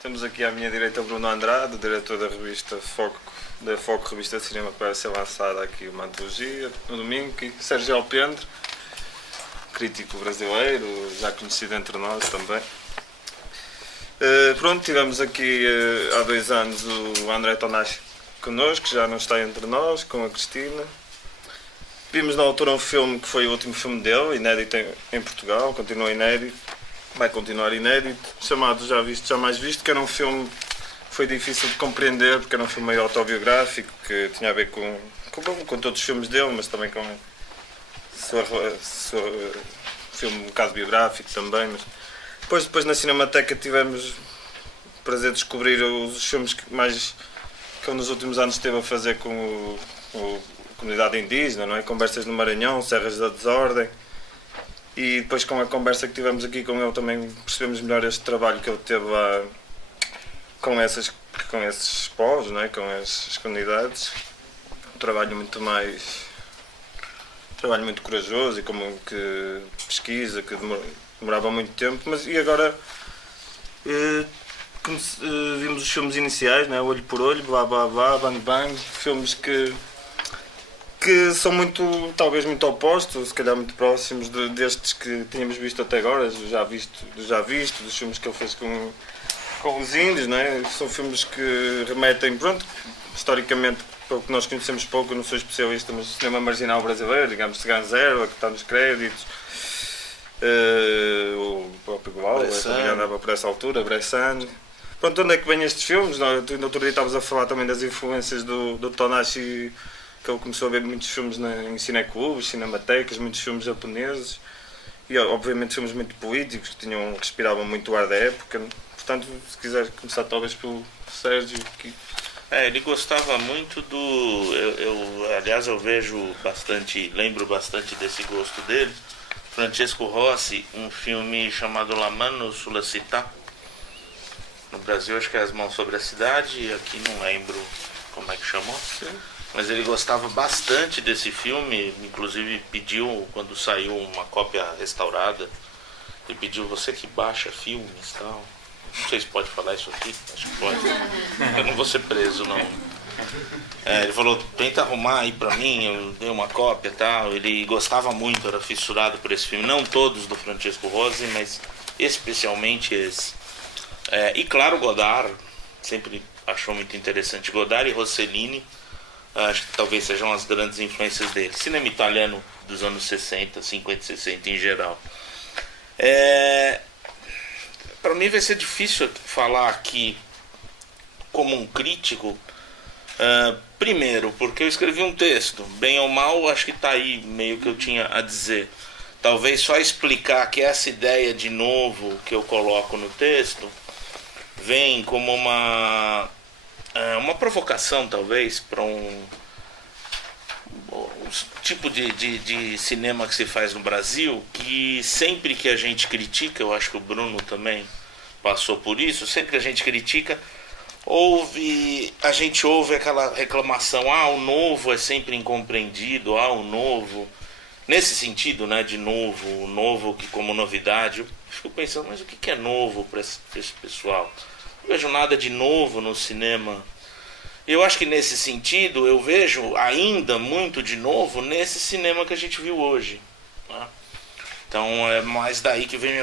Temos aqui à minha direita o Bruno Andrade, o diretor da revista Foco, da Foco Revista de Cinema, que vai ser lançada aqui uma antologia no domingo. E Sérgio Alpendre, crítico brasileiro, já conhecido entre nós também. Pronto, tivemos aqui há 2 anos o André Tonacci connosco, que já não está entre nós, com a Cristina. Vimos na altura um filme que foi o último filme dele, inédito em Portugal, continua inédito, vai continuar inédito, chamado Já Visto, Jamais Visto, que era um filme que foi difícil de compreender, porque era um filme meio autobiográfico, que tinha a ver com todos os filmes dele, mas também com filme um bocado biográfico também. Mas depois na Cinemateca tivemos o prazer de descobrir os filmes que ele nos últimos anos esteve a fazer com a comunidade indígena, não é? Conversas no Maranhão, Serras da Desordem. E depois com a conversa que tivemos aqui com ele também percebemos melhor este trabalho que ele teve com esses povos, não é? Com essas comunidades. Um trabalho muito corajoso e que pesquisa, que demorava muito tempo, e agora vimos os filmes iniciais, não é? Olho por Olho, Blá Blá Blá, Bang Bang, filmes que são talvez muito opostos, se calhar muito próximos destes que tínhamos visto até agora, já visto, dos filmes que ele fez com os índios, não é? São filmes que remetem, pronto, historicamente, pelo que nós conhecemos pouco, eu não sou especialista, mas o cinema marginal brasileiro, digamos, Cigan Zero, que está nos créditos, o próprio Glória, também andava por essa altura, Bressan. Pronto, onde é que vêm estes filmes? No outro dia estavas a falar também das influências do Tonacci, que ele começou a ver muitos filmes em cineclubes, cinematecas, muitos filmes japoneses e obviamente filmes muito políticos que respiravam muito o ar da época. Portanto, se quiser começar talvez pelo Sérgio. Ele gostava muito aliás eu lembro bastante desse gosto dele. Francesco Rossi, um filme chamado La Mano sulla Città. No Brasil acho que é As Mãos sobre a Cidade, e aqui não lembro como é que chamou. Sim. Mas ele gostava bastante desse filme, inclusive pediu, quando saiu uma cópia restaurada, ele pediu: você que baixa filmes e tal. Não sei se pode falar isso aqui, acho que pode. Eu não vou ser preso, não. Ele falou: tenta arrumar aí pra mim, eu dei uma cópia e tal. Ele gostava muito, era fissurado por esse filme. Não todos do Francesco Rosi, mas especialmente esse. E claro, Godard, sempre achou muito interessante. Godard e Rossellini, acho que talvez sejam as grandes influências dele. Cinema italiano dos anos 60, 50 e 60 em geral. Para mim vai ser difícil falar aqui como um crítico. Primeiro, porque eu escrevi um texto, bem ou mal, acho que está aí meio que eu tinha a dizer. Talvez só explicar que essa ideia de novo que eu coloco no texto vem como uma provocação, talvez, para um tipo de cinema que se faz no Brasil, que sempre que a gente critica, eu acho que o Bruno também passou por isso, sempre que a gente critica, a gente ouve aquela reclamação: o novo é sempre incompreendido, o novo, nesse sentido, né, de novo, o novo que como novidade. Eu fico pensando, mas o que é novo para esse pessoal? Não vejo nada de novo no cinema. Eu acho que nesse sentido eu vejo ainda muito de novo nesse cinema que a gente viu hoje, né? Então é mais daí que vem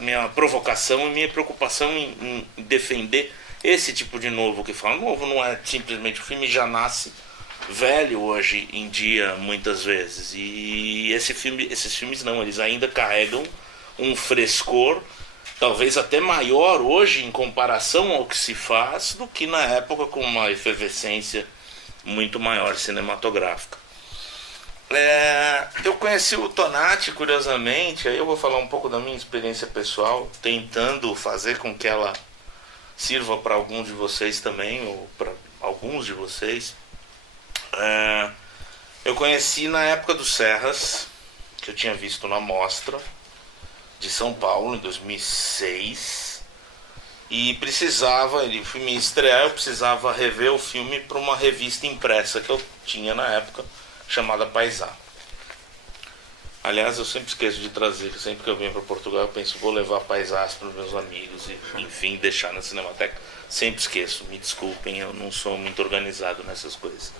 minha provocação e minha preocupação em defender esse tipo de novo, que fala: novo não é simplesmente, o filme já nasce velho hoje em dia muitas vezes, e esses filmes não, eles ainda carregam um frescor talvez até maior hoje em comparação ao que se faz do que na época, com uma efervescência muito maior cinematográfica. Eu conheci o Tonacci, curiosamente, aí eu vou falar um pouco da minha experiência pessoal, tentando fazer com que ela sirva para alguns de vocês também, ou para alguns de vocês. Eu conheci na época do Serras, que eu tinha visto na Mostra de São Paulo em 2006, e ele foi me estrear, eu precisava rever o filme para uma revista impressa que eu tinha na época, chamada Paisá. Aliás, eu sempre esqueço de trazer, sempre que eu venho para Portugal eu penso, vou levar paisagem para os meus amigos e, enfim, deixar na Cinemateca. Sempre esqueço, me desculpem, eu não sou muito organizado nessas coisas.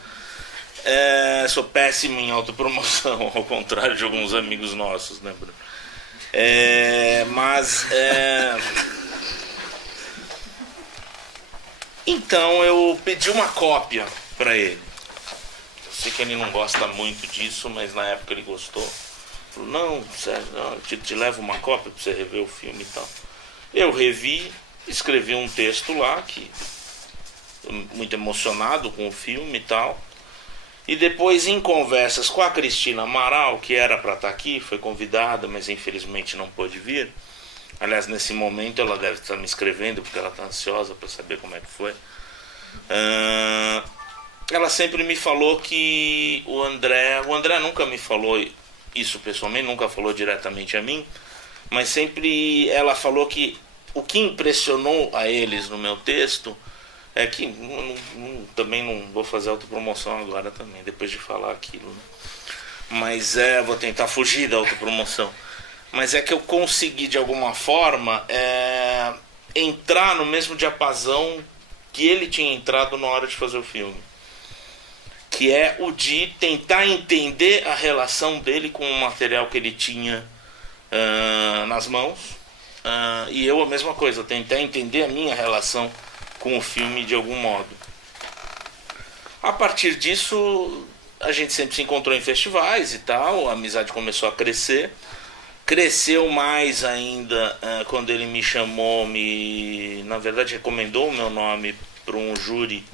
Sou péssimo em autopromoção, ao contrário de alguns amigos nossos, né, Bruno? Então eu pedi uma cópia para ele. Eu sei que ele não gosta muito disso, mas na época ele gostou. Falou, não, sério, não, eu te levo uma cópia para você rever o filme e tal. Eu revi, escrevi um texto lá, que muito emocionado com o filme e tal. E depois, em conversas com a Cristina Amaral, que era para estar aqui, foi convidada, mas infelizmente não pôde vir. Aliás, nesse momento ela deve estar me escrevendo, porque ela está ansiosa para saber como é que foi. Ela sempre me falou que o André nunca me falou isso pessoalmente, nunca falou diretamente a mim, mas sempre ela falou que o que impressionou a eles no meu texto é que também não vou fazer autopromoção agora também, depois de falar aquilo, né? Mas vou tentar fugir da autopromoção. Mas é que eu consegui de alguma forma entrar no mesmo diapasão que ele tinha entrado na hora de fazer o filme, que é o de tentar entender a relação dele com o material que ele tinha nas mãos, e eu a mesma coisa, tentar entender a minha relação com o filme de algum modo. A partir disso, a gente sempre se encontrou em festivais e tal, a amizade começou a crescer. Cresceu mais ainda quando ele me chamou, na verdade recomendou o meu nome para um júri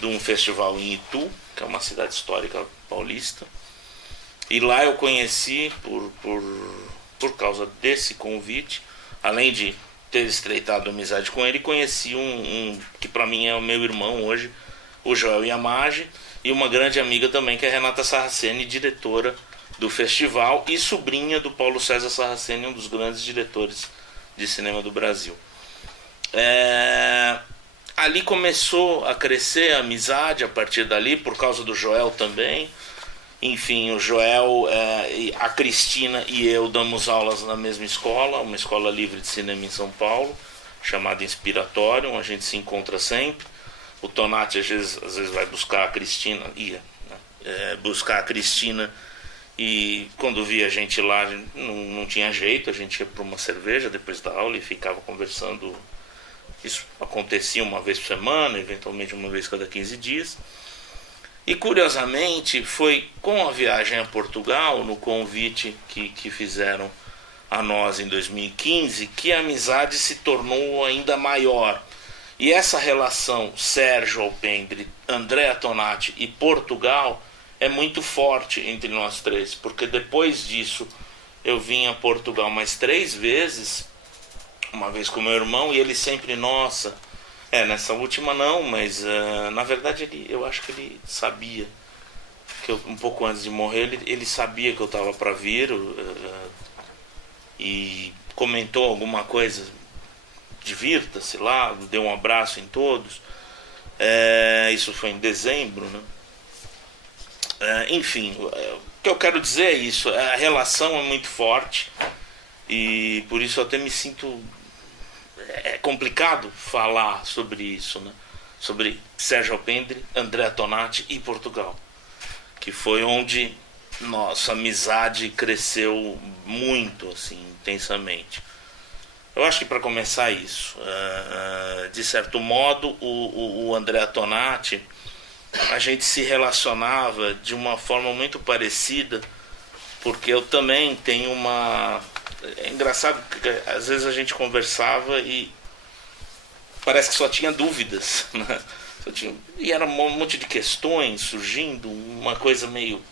de um festival em Itu, que é uma cidade histórica paulista. E lá eu conheci, por causa desse convite, além de ter estreitado amizade com ele, conheci um que para mim é o meu irmão hoje, o Joel Yamagi, e uma grande amiga também, que é a Renata Sarraceni, diretora do festival e sobrinha do Paulo César Sarraceni, um dos grandes diretores de cinema do Brasil. Ali começou a crescer a amizade a partir dali, por causa do Joel também. Enfim, o Joel, a Cristina e eu damos aulas na mesma escola, uma escola livre de cinema em São Paulo, chamada Inspiratório, a gente se encontra sempre. O Tonati às vezes vai buscar a Cristina, buscar a Cristina, e quando via a gente lá não tinha jeito, a gente ia para uma cerveja depois da aula e ficava conversando. Isso acontecia uma vez por semana, eventualmente uma vez cada 15 dias. E curiosamente foi com a viagem a Portugal, no convite que fizeram a nós em 2015, que a amizade se tornou ainda maior. E essa relação Sérgio Alpendre, Andrea Tonati e Portugal é muito forte entre nós três, porque depois disso eu vim a Portugal mais 3 vezes, uma vez com meu irmão, e ele sempre, nossa, nessa última não, mas na verdade eu acho que ele sabia, que um pouco antes de morrer, ele sabia que eu estava para vir, e comentou alguma coisa, divirta-se lá, deu um abraço em todos, isso foi em dezembro, né? Enfim, o que eu quero dizer é isso, a relação é muito forte, e por isso eu até me sinto... É complicado falar sobre isso, né? Sobre Sérgio Alpendre, Andrea Tonati e Portugal, que foi onde nossa amizade cresceu muito, assim, intensamente. Eu acho que para começar isso, de certo modo, o Andrea Tonati, a gente se relacionava de uma forma muito parecida, porque eu também tenho uma... É engraçado porque às vezes a gente conversava e parece que só tinha dúvidas, né? E era um monte de questões surgindo, uma coisa meio...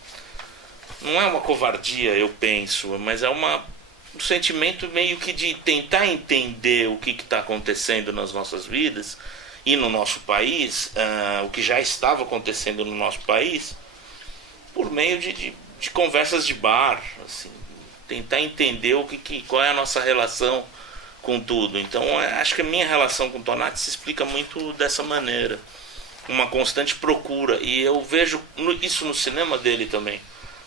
Não é uma covardia, eu penso, mas é um sentimento meio que de tentar entender o que está acontecendo nas nossas vidas e no nosso país, o que já estava acontecendo no nosso país, por meio de conversas de bar, assim, tentar entender qual é a nossa relação com tudo. Então acho que a minha relação com o Tonati se explica muito dessa maneira, uma constante procura, e eu vejo isso no cinema dele também.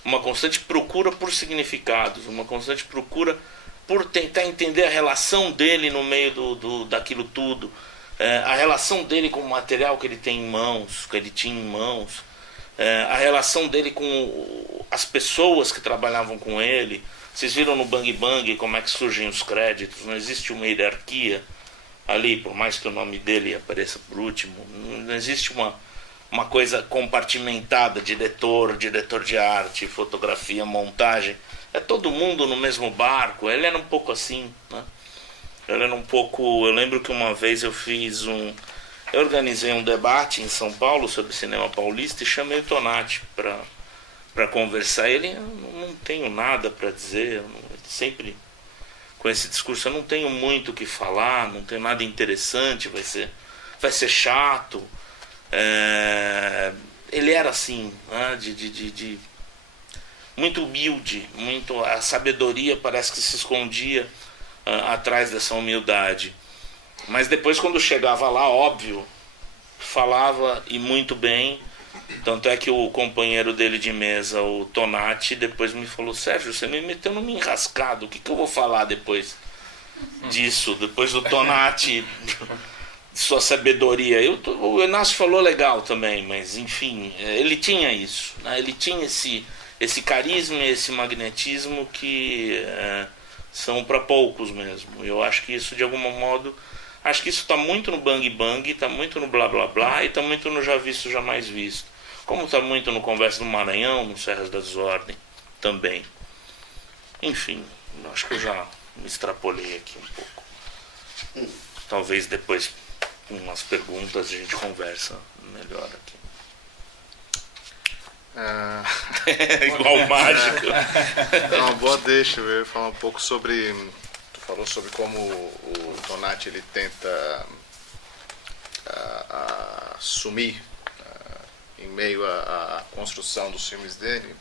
uma constante procura por significados, uma constante procura por tentar entender a relação dele no meio daquilo tudo, a relação dele com o material que ele tem em mãos, que ele tinha em mãos, a relação dele com as pessoas que trabalhavam com ele. Vocês viram no Bang Bang como é que surgem os créditos, não existe uma hierarquia ali, por mais que o nome dele apareça por último, não existe uma coisa compartimentada, diretor de arte, fotografia, montagem, é todo mundo no mesmo barco. Ele era um pouco assim, né? Ele era um pouco, eu lembro que uma vez eu organizei um debate em São Paulo sobre cinema paulista e chamei o Tonati para conversar. Ele, eu não tenho nada para dizer, sempre com esse discurso, eu não tenho muito o que falar, não tenho nada interessante, vai ser chato. Ele era assim, né, muito humilde, a sabedoria parece que se escondia atrás dessa humildade. Mas depois, quando chegava lá, óbvio, falava e muito bem. Tanto é que o companheiro dele de mesa, o Tonati, depois me falou: Sérgio, você me meteu numa enrascada, o que eu vou falar depois disso? Depois do Tonati, sua sabedoria. O Inácio falou legal também, mas enfim, ele tinha isso, né? Ele tinha esse carisma, esse magnetismo que são para poucos mesmo. Eu acho que isso, de algum modo, acho que isso está muito no Bang Bang, está muito no Blá Blá Blá e está muito no Já Visto, Jamais Visto. Como está muito no Conversa do Maranhão, no Serras da Desordem também. Enfim, acho que eu já me extrapolei aqui um pouco. Talvez depois, com umas perguntas, a gente conversa melhor aqui. Igual o mágico. É uma boa deixa. Eu ia falar um pouco sobre... Tu falou sobre como o Tonati ele tenta assumir em meio à construção dos filmes dele.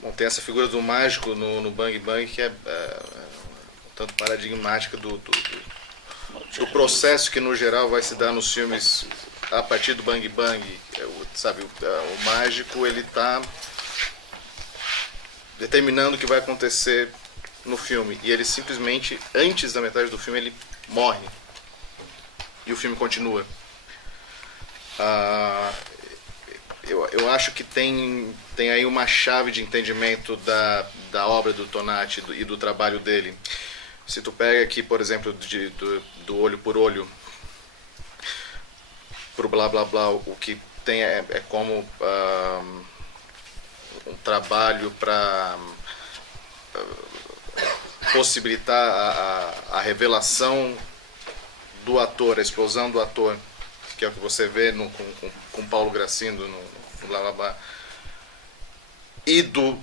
Bom, tem essa figura do mágico no Bang Bang que é um tanto paradigmática do processo que no geral vai se dar nos filmes a partir do Bang Bang. Sabe, o mágico ele está determinando o que vai acontecer no filme e ele simplesmente, antes da metade do filme, ele morre e o filme continua. Eu acho que tem aí uma chave de entendimento da obra do Tonati e do trabalho dele. Se tu pega aqui, por exemplo, do olho por olho pro Blá Blá Blá, o que tem é como um trabalho para possibilitar a revelação do ator, a explosão do ator, que é o que você vê com Paulo Gracindo no Blá Blá Blá, e do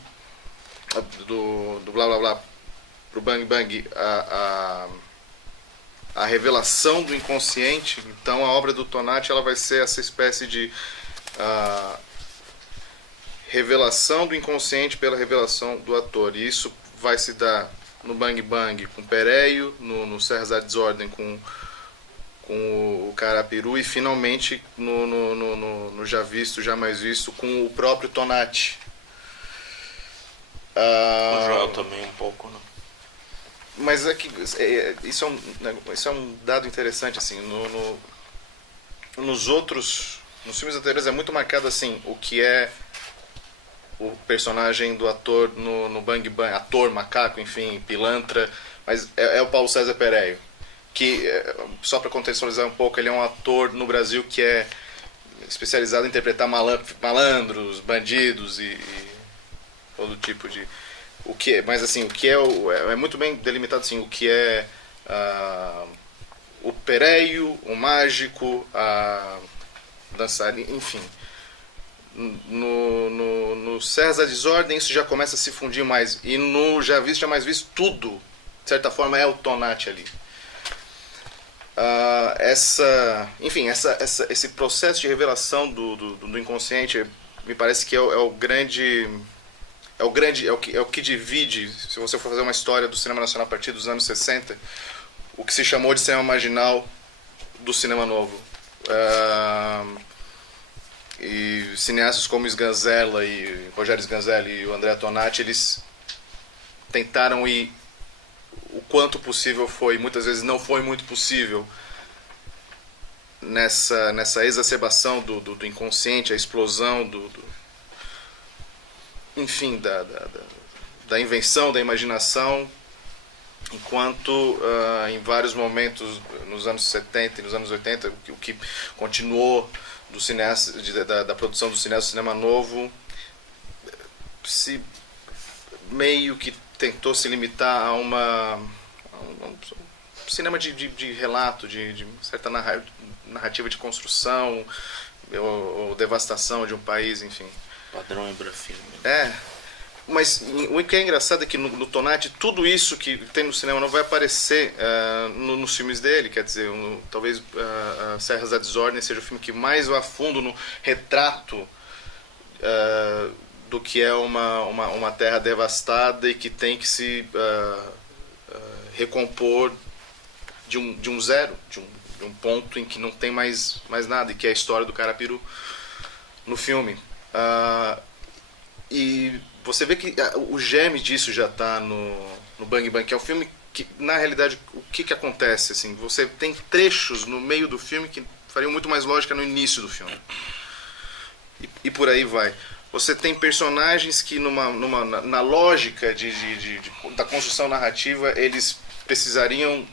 Blá Blá Blá pro Bang Bang, a revelação do inconsciente. Então a obra do Tonati ela vai ser essa espécie de revelação do inconsciente pela revelação do ator, e isso vai se dar no Bang Bang com Pereio, no Serras da Desordem com o Carapiru, e finalmente no Já Visto, Jamais Visto com o próprio Tonati. O Joel também um pouco, né? Mas é que isso é um dado interessante, assim. Nos filmes anteriores é muito marcado assim o que é o personagem do ator no Bang Bang, ator, macaco, enfim, pilantra, mas é o Paulo César Pereio, que, só para contextualizar um pouco, ele é um ator no Brasil que é especializado em interpretar malandros, bandidos e todo tipo de... Mas assim, o que é muito bem delimitado assim, o que é o Pereio, o mágico, a dançarina, enfim. No Serras da Desordem isso já começa a se fundir mais, e no Já Visto, Jamais Visto, tudo, de certa forma, é o Tonati ali. Esse processo de revelação do inconsciente me parece que é o que divide, se você for fazer uma história do cinema nacional a partir dos anos 60, o que se chamou de cinema marginal do cinema novo. E cineastas como Sganzella e Rogério Sganzella e o Andrea Tonati, eles tentaram ir o quanto possível foi, muitas vezes não foi muito possível, nessa exacerbação do inconsciente, a explosão enfim, da invenção, da imaginação, enquanto em vários momentos nos anos 70 e nos anos 80 o que continuou do cineasta, da produção do cinema novo, se meio que tentou se limitar a um cinema de relato, de certa narrativa de construção ou devastação de um país, enfim. Padrão Embrafilme. Mas o que é engraçado é que no Tonati tudo isso que tem no cinema não vai aparecer nos filmes dele. Quer dizer, talvez Serras da Desordem seja o filme que mais vai a fundo no retrato do que é uma terra devastada e que tem que se recompor de um zero, de um ponto em que não tem mais nada, e que é a história do Carapiru no filme. E você vê que o germe disso já está no Bang Bang, que é um filme que, na realidade, o que acontece? Assim, você tem trechos no meio do filme que fariam muito mais lógica no início do filme. E por aí vai. Você tem personagens que, na lógica da construção narrativa, eles precisariam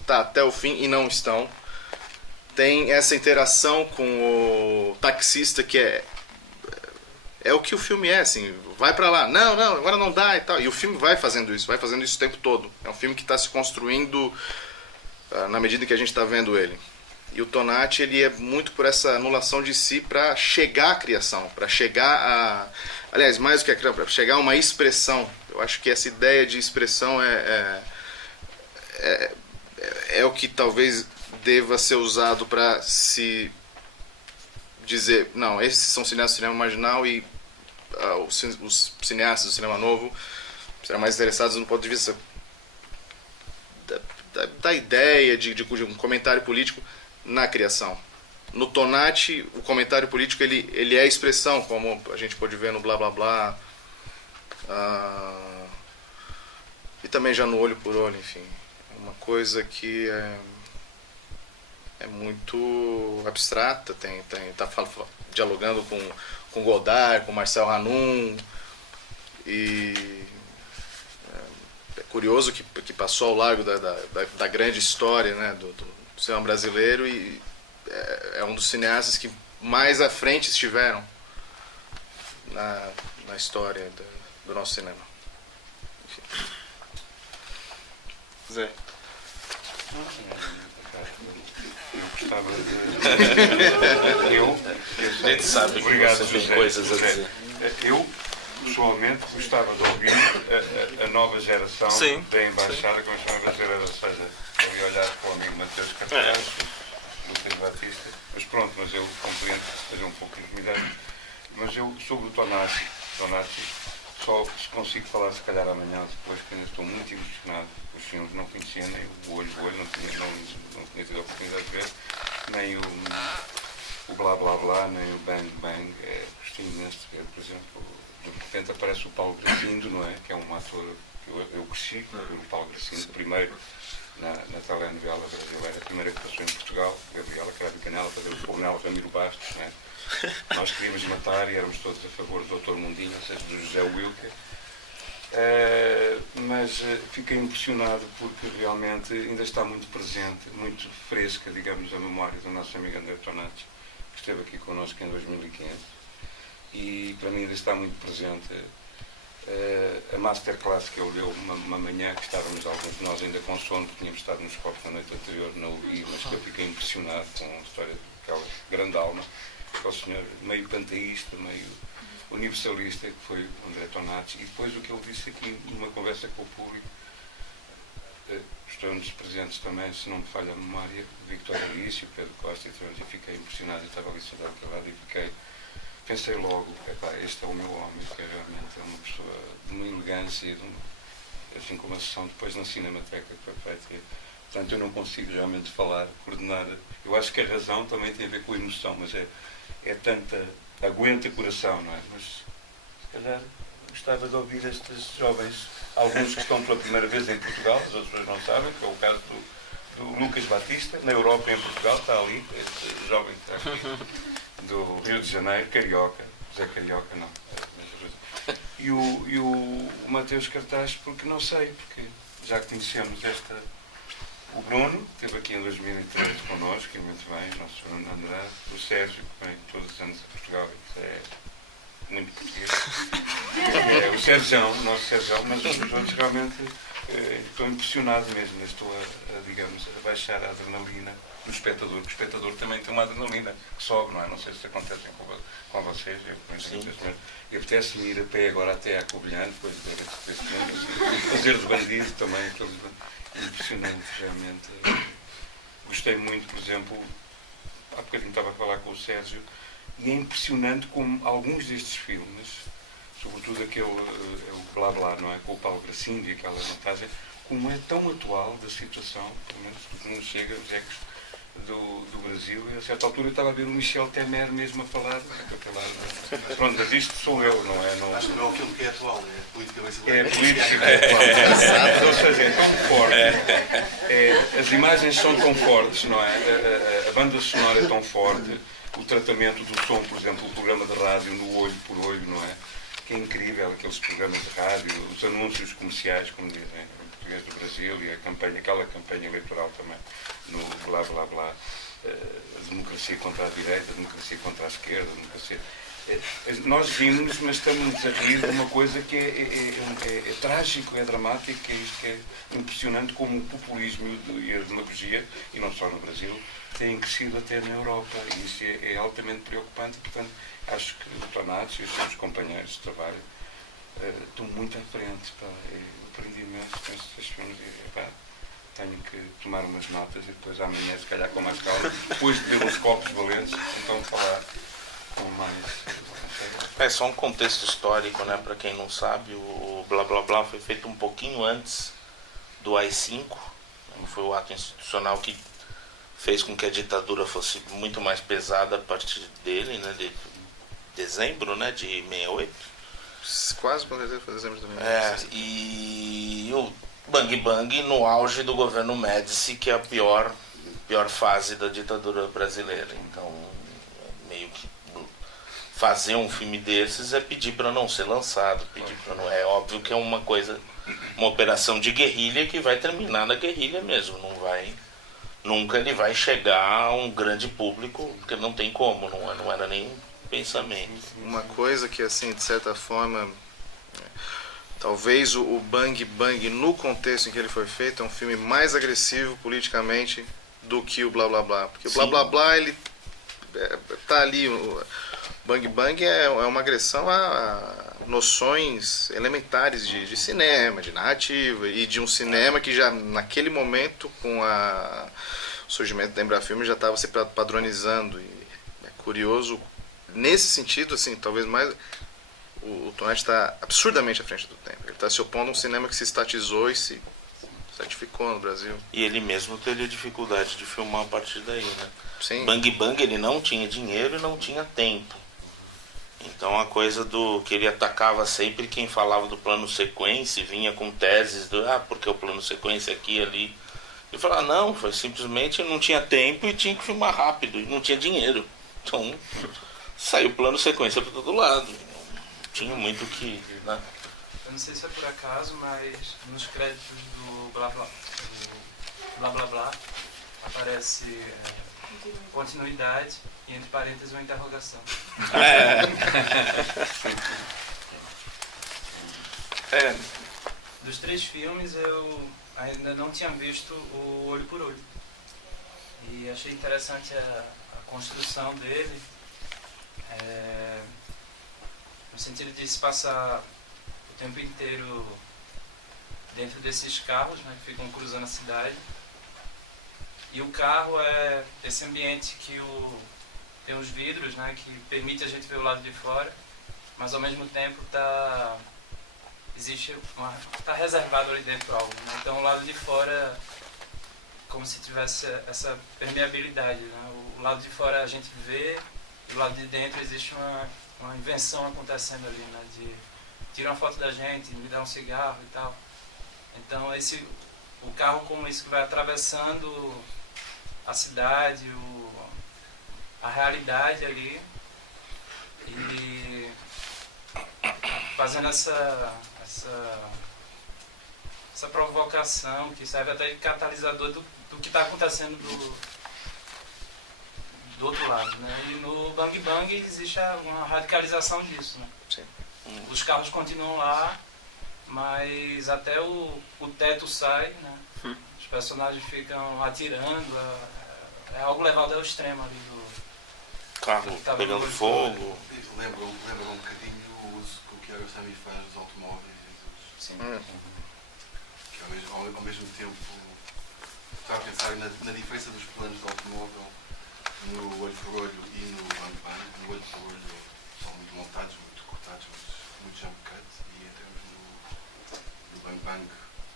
estar até o fim e não estão. Tem essa interação com o taxista que é o que o filme é, assim, vai pra lá, não, agora não dá e tal. E o filme vai fazendo isso o tempo todo. É um filme que está se construindo na medida que a gente está vendo ele. E o Tonati, ele é muito por essa anulação de si para chegar à criação, para chegar aliás, mais do que a criação, para chegar a uma expressão. Eu acho que essa ideia de expressão é o que talvez deva ser usado para se dizer, não, esses são cineastas do cinema marginal e os cineastas do cinema novo serão mais interessados no ponto de vista da ideia de um comentário político na criação. No Tonati, o comentário político ele é a expressão, como a gente pode ver no Blá Blá Blá, e também já no Olho por Olho, enfim. É uma coisa que é muito abstrata, tá dialogando com Godard, com Marcel Hanun, e é curioso que passou ao largo da grande história, né, do cinema brasileiro, e é um dos cineastas que mais à frente estiveram na história do nosso cinema. Enfim. Zé. Eu gostava de... A gente sabe que Obrigado, você tem José. coisas a dizer. Eu, pessoalmente, gostava de ouvir a nova geração Sim, da Embaixada com a Embaixada Brasileira, ou seja, estou a olhar para o amigo Mateus Cartaz, Lucas Batista, mas pronto, mas eu compreendo que seja um pouco intimidante. Mas eu, sobre o Tonati, só consigo falar se calhar amanhã ou depois, que ainda estou muito emocionado. Os filmes não conhecia, nem o Olho do Olho, não tinha tido a oportunidade de ver, nem o Blá Blá Blá, nem o Bang Bang. Gostei imenso de ver, por exemplo, de repente aparece o Paulo Gracindo, não é? Que é um ator que eu cresci com o Paulo Gracindo, primeiro na telenovela brasileira, a primeira que passou em Portugal, Gabriela Cravo Canela, fazer o Coronel Ramiro Bastos, não é? Nós queríamos matar e éramos todos a favor do Dr. Mundinho, ou seja, do José Wilker. Mas fiquei impressionado porque realmente ainda está muito presente, muito fresca, digamos, a memória do nosso amigo André Tonati, que esteve aqui connosco em 2015, e para mim ainda está muito presente a masterclass que ele deu uma manhã, que estávamos alguns de nós ainda com sono, porque tínhamos estado nos copos na noite anterior, não ouvi, mas que eu fiquei impressionado com a história daquela grande alma, aquele senhor meio panteísta, meio universalista, que foi o André Tonati. E depois o que ele disse aqui numa conversa com o público, estão-nos presentes também, se não me falha a memória, Victor Alice, Pedro Costa, e fiquei impressionado. Eu estava ali sentado daquele lado e pensei logo, este é o meu homem, que realmente é uma pessoa de uma elegância, assim como a sessão depois na Cinemateca que foi feita, Portanto, eu não consigo realmente falar, coordenar. Eu acho que a razão também tem a ver com a emoção, mas é tanta... aguenta coração, não é? Mas, se calhar, gostava de ouvir estes jovens, alguns que estão pela primeira vez em Portugal, as outras pessoas não sabem, que é o caso do Lucas Batista, na Europa e em Portugal, está ali, este jovem que está aqui, do Rio de Janeiro, carioca, José Carioca, não. E o Mateus Cartaz, porque não sei, porque já conhecemos o Bruno, que esteve aqui em 2013 connosco, e muito bem, o nosso Bruno Andrade, o Sérgio, que vem todos os anos a Portugal, que é muito português. O Sérgio, o nosso Sérgio, mas os outros realmente estou impressionado mesmo, estou digamos, a baixar a adrenalina do espectador, porque o espectador também tem uma adrenalina que sobe, não é? Não sei se acontece com vocês, e apetece-me ir a pé agora até à Covilhã, depois de fazer de bandido também, impressionante, realmente. Gostei muito, por exemplo, há bocadinho estava a falar com o Sérgio, e é impressionante como alguns destes filmes, sobretudo aquele, o Blá Blá, não é? Com o Paulo Gracindo e aquela montagem, como é tão atual da situação, pelo menos do que nos chega, os ecos do Brasil, e a certa altura eu estava a ver o Michel Temer mesmo a falar, pronto, mas isto sou eu, não é? Não... Acho que não é aquilo que é atual, é a política É brasileira. política atual. Ou seja, é tão forte, as imagens são tão fortes, não é? A banda sonora é tão forte, o tratamento do som, por exemplo, o programa de rádio no olho por olho, não é? Que é incrível, aqueles programas de rádio, os anúncios comerciais, como dizem em português do Brasil, e aquela campanha eleitoral também, no Blá Blá Blá, a democracia contra a direita, a democracia contra a esquerda, a democracia... Nós vimos, mas estamos a rir de uma coisa que é trágico, é dramático, é impressionante como o populismo e a demagogia, e não só no Brasil, têm crescido até na Europa, e isso é altamente preocupante. Portanto, acho que o Tonato e os seus companheiros de trabalho estão muito à frente. Pá. Eu aprendi imenso com estes filmes e tenho que tomar umas notas e depois amanhã, se calhar com mais calma, depois de ver uns copos valentes, então falar com mais... É só um contexto histórico, né? Para quem não sabe, o Blá Blá Blá foi feito um pouquinho antes do AI-5, foi o ato institucional que fez com que a ditadura fosse muito mais pesada a partir dele, né? De dezembro, né? De 68. Quase com certeza foi dezembro de 2016. E o Bang Bang no auge do governo Médici, que é a pior fase da ditadura brasileira. Então, meio que fazer um filme desses é pedir para não ser lançado, pedir para não... É óbvio que é uma operação de guerrilha que vai terminar na guerrilha mesmo, nunca ele vai chegar a um grande público, porque não tem como, não era nem pensamento. Uma coisa que, assim, de certa forma, talvez o Bang Bang, no contexto em que ele foi feito, é um filme mais agressivo politicamente do que o Blá Blá Blá. Porque o Blá Blá Blá, ele tá ali... O Bang Bang é uma agressão a noções elementares de cinema, de narrativa, e de um cinema que já, naquele momento, com o surgimento da Embrafilme, já estava se padronizando. E é curioso, nesse sentido, assim, talvez mais... O Tonetti está absurdamente à frente do tempo. Ele está se opondo a um cinema que se estatizou e se certificou no Brasil. E ele mesmo teria dificuldade de filmar a partir daí, né? Sim. Bang Bang, ele não tinha dinheiro e não tinha tempo. Então a coisa do que ele atacava sempre quem falava do plano sequência, vinha com teses porque o plano sequência aqui e ali. Ele falava, não, foi simplesmente não tinha tempo e tinha que filmar rápido, e não tinha dinheiro. Então saiu o plano sequência para todo lado. Não tinha muito que... Né? Eu não sei se é por acaso, mas nos créditos do Blá Blá aparece continuidade e entre parênteses uma interrogação. Dos 3 filmes eu ainda não tinha visto o Olho por Olho. E achei interessante a construção dele, no sentido de se passar o tempo inteiro dentro desses carros, né, que ficam cruzando a cidade. E o carro é esse ambiente que tem os vidros, né, que permite a gente ver o lado de fora, mas ao mesmo tempo está reservado ali dentro algo. Né? Então o lado de fora como se tivesse essa permeabilidade, né? O lado de fora a gente vê, e o lado de dentro existe uma invenção acontecendo ali, né? De tira uma foto da gente, me dá um cigarro e tal. Então o carro como isso que vai atravessando a cidade, a realidade ali, e fazendo essa provocação que serve até de catalisador do que está acontecendo do outro lado, né? E no Bang Bang existe uma radicalização disso, né? Sim. Os carros continuam lá, mas até o teto sai, né? Os personagens ficam atirando, é algo levado ao extremo ali do Carro Tá pegando bem. fogo. Isso lembra um bocadinho o uso que o Kiarostami faz dos automóveis e dos, Sim. que ao mesmo tempo estava a pensar na diferença dos planos do automóvel no Olho por Olho e no Bang Bang. No Olho por Olho são muito montados, muito cortados, muito jump cut, e em termos no Bang Bang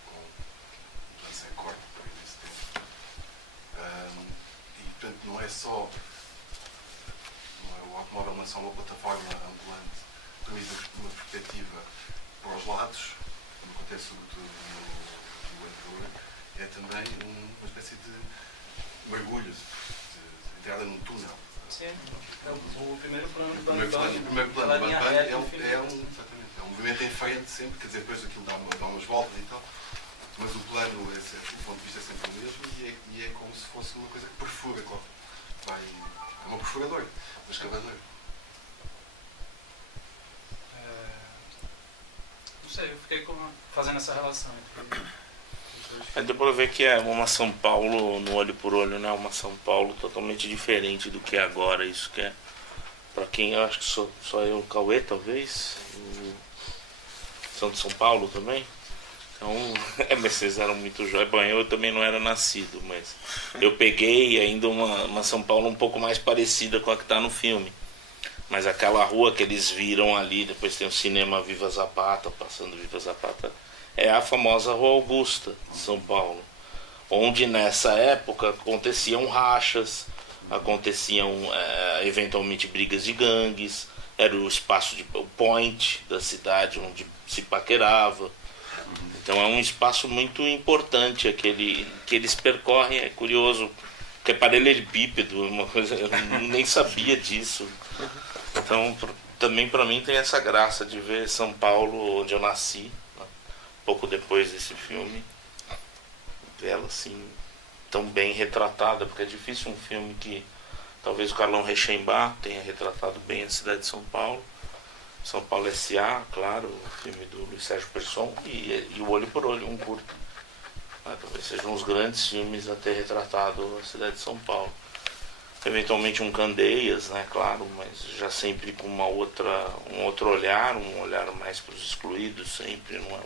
com um plano sem corte, por aí nesse tempo. E portanto não é só o automóvel, não é só uma plataforma ambulante, permite uma perspectiva para os lados, como acontece sobretudo no Olho por Olho, é também uma espécie de mergulho, de entrada num túnel. Sim. É o primeiro plano do O Bang Bang. primeiro plano aquela do linha Bang Bang reta é infinita. exatamente, é um movimento em frente sempre, quer dizer, depois aquilo dá umas voltas e tal, mas o plano, o ponto de vista é sempre o mesmo, e é como se fosse uma coisa que perfura, claro. É um perfurador, um escavador. Não sei, eu fiquei fazendo essa relação entre Aí deu pra ver que é uma São Paulo no Olho por Olho, né? Uma São Paulo totalmente diferente do que é agora. Isso que é, pra quem eu acho que só eu, o Cauê talvez, são de São Paulo também. Então, mas vocês eram muito jovens. Bom, eu também não era nascido, mas eu peguei ainda uma São Paulo um pouco mais parecida com a que tá no filme. Mas aquela rua que eles viram ali, depois tem o cinema Viva Zapata, passando Viva Zapata, é a famosa Rua Augusta de São Paulo, onde nessa época aconteciam rachas, aconteciam eventualmente brigas de gangues, era o espaço o point da cidade onde se paquerava. Então é um espaço muito importante aquele que eles percorrem. É curioso, porque é paralelepípedo, uma coisa, eu nem sabia disso. Então também para mim tem essa graça de ver São Paulo, onde eu nasci, né? Pouco depois desse filme, ver ela assim tão bem retratada, porque é difícil um filme que talvez o Carlão Reichenbach tenha retratado bem a cidade de São Paulo. São Paulo S.A., claro, o filme do Luiz Sérgio Persson, e O Olho por Olho, um curto. Talvez sejam os grandes filmes a ter retratado a cidade de São Paulo. Eventualmente um Candeias, né, claro, mas já sempre com um outro olhar, um olhar mais para os excluídos, sempre, não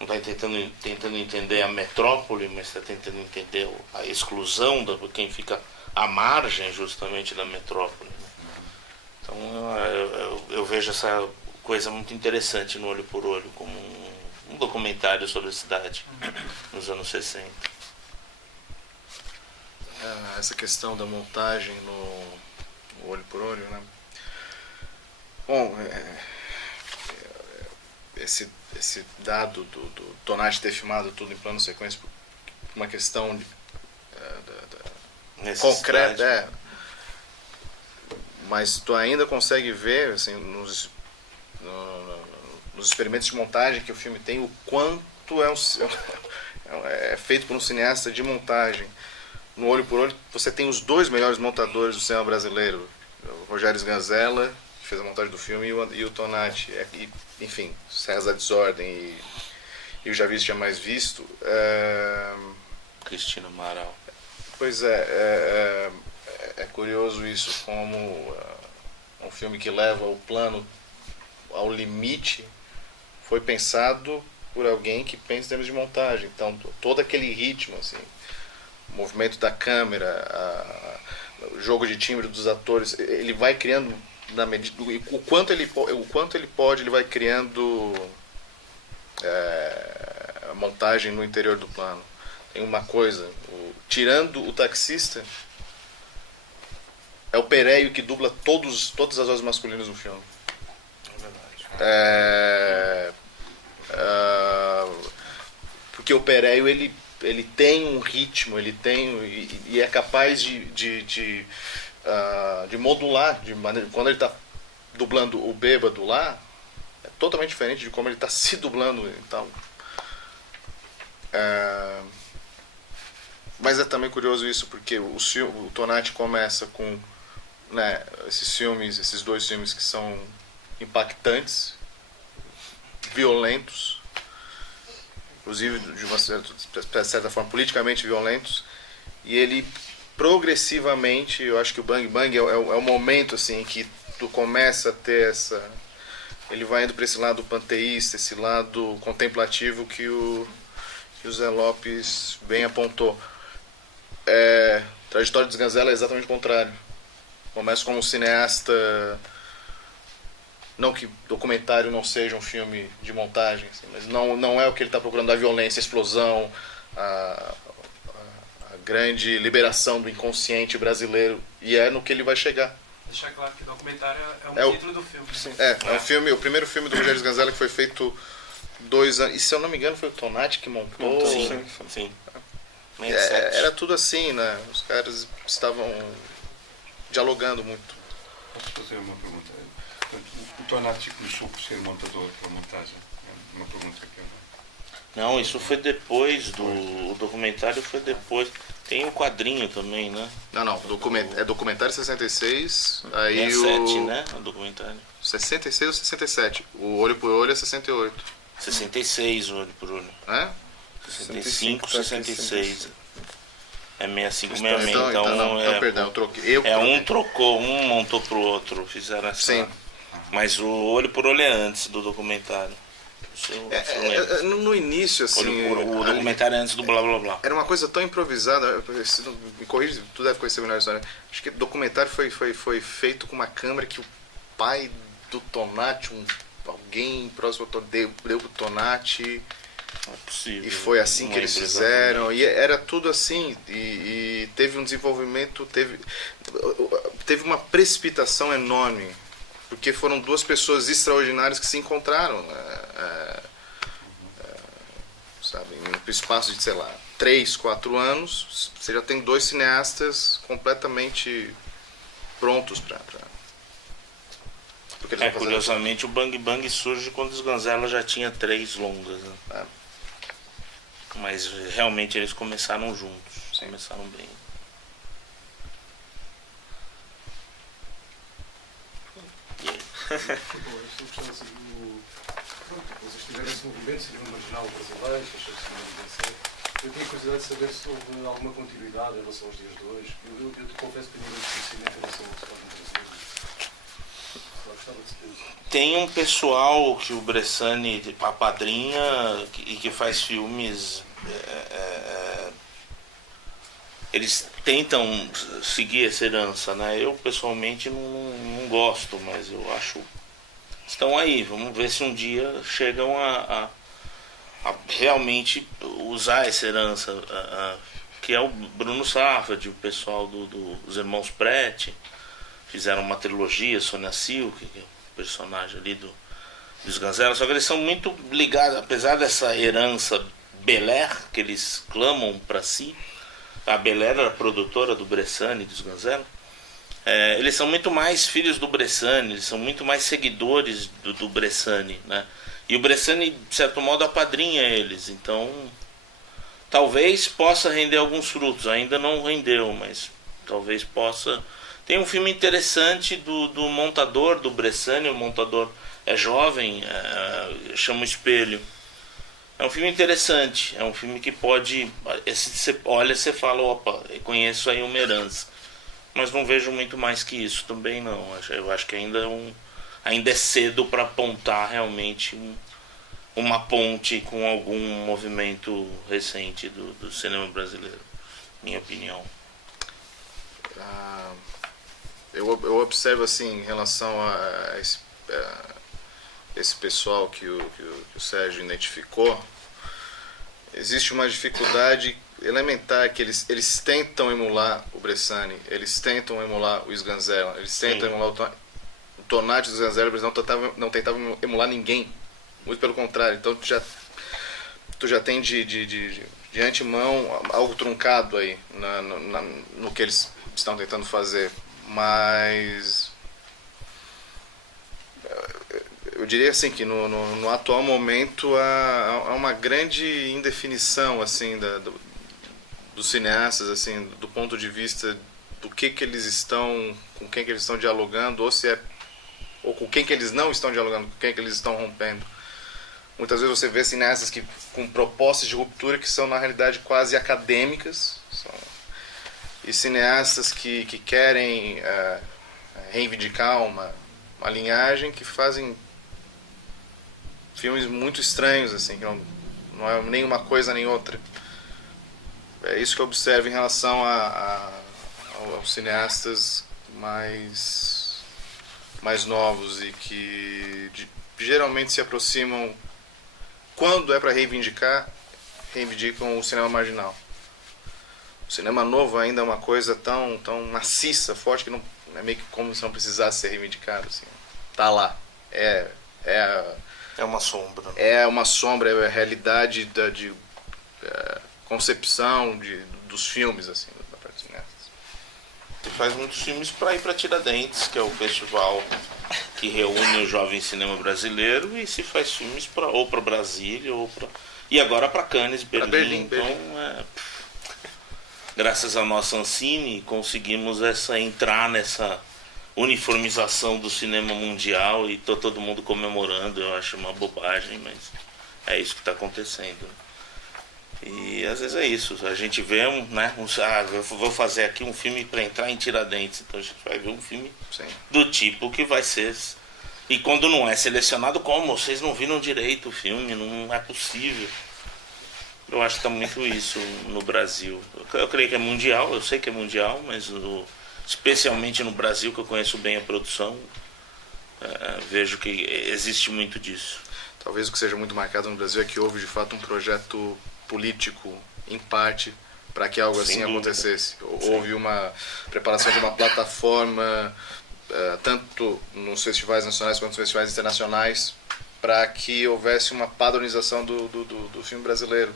está tentando entender a metrópole, mas está tentando entender a exclusão de quem fica à margem justamente da metrópole. Né? Então eu vejo essa coisa muito interessante no Olho por Olho, como um documentário sobre a cidade nos anos 60. Essa questão da montagem no Olho por Olho, né? Bom, esse dado do Tonati ter filmado tudo em plano sequência por uma questão concreta, mas tu ainda consegue ver assim, nos experimentos de montagem que o filme tem, o quanto é feito por um cineasta de montagem. No Olho por Olho você tem os dois melhores montadores do cinema brasileiro, o Rogério Sganzella, que fez a montagem do filme, e o Tonati, enfim, Serras da Desordem e o Já Visto, Já Mais Visto. Cristina Amaral. Pois é curioso isso, como um filme que leva o plano ao limite foi pensado por alguém que pensa em termos de montagem. Então todo aquele ritmo, assim, o movimento da câmera, o jogo de timbre dos atores, ele vai criando na medida, o quanto ele pode, ele vai criando a montagem no interior do plano. Tem uma coisa, tirando o taxista, é o Pereio que dubla todas as vozes masculinas no filme. Porque o Pereio ele tem um ritmo, ele tem e é capaz de modular de maneira, quando ele está dublando o bêbado lá, é totalmente diferente de como ele está se dublando. Então, mas é também curioso isso, porque o Tonati começa com, né, esses dois filmes que são impactantes, violentos, inclusive de uma certa forma politicamente violentos, e ele progressivamente, eu acho que o Bang Bang é o momento assim que tu começa a ter ele vai indo para esse lado panteísta, esse lado contemplativo que o Zé Lopes bem apontou. Trajetória dos Sganzella é exatamente o contrário. Começa como um cineasta, não que documentário não seja um filme de montagem, assim, mas não é o que ele está procurando, a violência, a explosão, a grande liberação do inconsciente brasileiro, e é no que ele vai chegar. Deixar claro que o documentário é um título do filme. Sim. É um filme, o primeiro filme do Rogério Sganzella que foi feito 2 anos, e se eu não me engano foi o Tonati que montou. Sim. Era tudo assim, né? Os caras estavam dialogando muito. Posso fazer uma pergunta? O Tonati começou por ser montador para montagem? É uma pergunta que eu Não, isso foi depois o documentário foi depois. Tem o quadrinho também, né? Não, é documentário 66, aí 67, né? O documentário. 66 ou 67? O Olho por Olho é 68. 66, o Olho por Olho. É? 65, 66. É 65, Então, 66. então, perdão, eu troquei. Um trocou, um montou pro outro, fizeram essa. Sim. Mas o Olho por Olho é antes do documentário. No início, assim. O documentário é antes do blá blá blá. Era uma coisa tão improvisada. Me corrija, tu deve conhecer melhor a história. Acho que o documentário foi feito com uma câmera que o pai do Tonati, alguém próximo ao deu pro Tonati. Não é possível. E foi assim Não que eles lembro fizeram. exatamente. E era tudo assim. E teve um desenvolvimento, teve uma precipitação enorme. Porque foram duas pessoas extraordinárias que se encontraram. Sabe, no espaço de, sei lá, 3, 4 anos, você já tem 2 cineastas completamente prontos para porque eles vão fazer. Curiosamente, o Bang Bang surge quando os Sganzella já tinha 3 longas. Né? Mas realmente eles começaram juntos. Sim. Começaram bem. Vocês tiveram esse movimento, cinema marginal brasileiro, eu tinha curiosidade de saber se houve alguma continuidade em relação aos dias de hoje. Eu te confesso que tenho muito conhecimento em relação ao que se faz no Brasil. Só gostava de saber. Tem um pessoal que o Bressani apadrinha e que faz filmes. Eles tentam seguir essa herança, né? Eu pessoalmente não gosto, mas eu acho. Estão aí, vamos ver se um dia chegam a realmente usar essa herança, que é o Bruno Safdie, o pessoal dos Irmãos Prete, fizeram uma trilogia, Sônia Silk, que é o personagem ali dos Sganzella, só que eles são muito ligados, apesar dessa herança Belair, que eles clamam para si. A Belair era a produtora do Bressani, dos Sganzella. Eles são muito mais filhos do Bressani, eles são muito mais seguidores do Bressani, né? E o Bressani, de certo modo, apadrinha eles. Então, talvez possa render alguns frutos. Ainda não rendeu, mas talvez possa. Tem um filme interessante do montador do Bressani. O montador é jovem, chama O Espelho. É um filme interessante. É um filme que pode... Você olha e você fala, opa, eu conheço aí uma herança. Mas não vejo muito mais que isso também, não. Eu acho que ainda é cedo para apontar realmente uma ponte com algum movimento recente do cinema brasileiro, minha opinião. Eu observo assim em relação a esse pessoal que o Sérgio identificou, existe uma dificuldade. elementar que eles tentam emular o Bressani, eles tentam emular o Sganzella, eles tentam Sim. emular o Tonati do Sganzella, eles não tentavam emular ninguém, muito pelo contrário. Então tu já tem de antemão algo truncado aí no que eles estão tentando fazer, mas eu diria assim que no atual momento há uma grande indefinição assim dos cineastas, assim, do ponto de vista do que eles estão, com quem que eles estão dialogando, ou com quem que eles não estão dialogando, com quem que eles estão rompendo. Muitas vezes você vê cineastas com propostas de ruptura que são na realidade quase acadêmicas, e cineastas que querem reivindicar uma linhagem, que fazem filmes muito estranhos, assim, que não é nem uma coisa nem outra. É isso que eu observo em relação aos cineastas mais novos e que geralmente se aproximam, quando é para reivindicam o cinema marginal. O cinema novo ainda é uma coisa tão maciça, forte, que não é meio que como se não precisasse ser reivindicado, assim. Tá lá. É uma sombra. É uma sombra, é a realidade de concepção dos filmes, assim, da parte cineasta. Você faz muitos filmes para ir para Tiradentes, que é o festival que reúne o jovem cinema brasileiro, e se faz filmes ou para Brasília e agora para Cannes, Berlim. Então, graças à nossa Ancine, conseguimos entrar nessa uniformização do cinema mundial e todo mundo comemorando. Eu acho uma bobagem, mas é isso que está acontecendo. E às vezes é isso, a gente vê eu vou fazer aqui um filme para entrar em Tiradentes, então a gente vai ver um filme Sim. do tipo que vai ser. E quando não é selecionado, como? Vocês não viram direito o filme, não é possível. Eu acho que está muito isso no Brasil. Eu creio que é mundial, eu sei que é mundial, mas especialmente no Brasil, que eu conheço bem a produção, vejo que existe muito disso. Talvez o que seja muito marcado no Brasil é que houve de fato um projeto político, em parte, para que algo assim acontecesse. Houve uma preparação de uma plataforma, tanto nos festivais nacionais quanto nos festivais internacionais, para que houvesse uma padronização do filme brasileiro.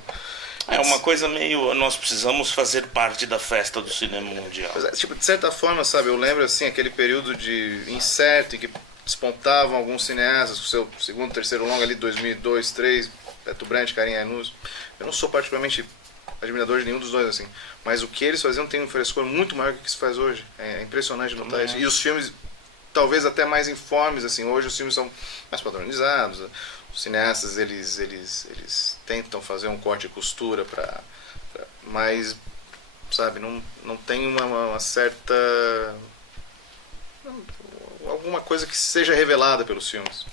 É uma coisa meio, nós precisamos fazer parte da festa do cinema mundial. De certa forma, sabe, eu lembro assim aquele período de incerto em que despontavam alguns cineastas, o seu segundo, terceiro longa ali, 2002, 2003, Beto Brandt, Karim Ainuz. Eu não sou particularmente admirador de nenhum dos dois, assim, mas o que eles faziam tem um frescor muito maior do que se faz hoje. É impressionante notar isso. E os filmes, talvez até mais informes, assim, hoje os filmes são mais padronizados. Os cineastas, eles tentam fazer um corte e costura mas, sabe, não tem uma certa... alguma coisa que seja revelada pelos filmes.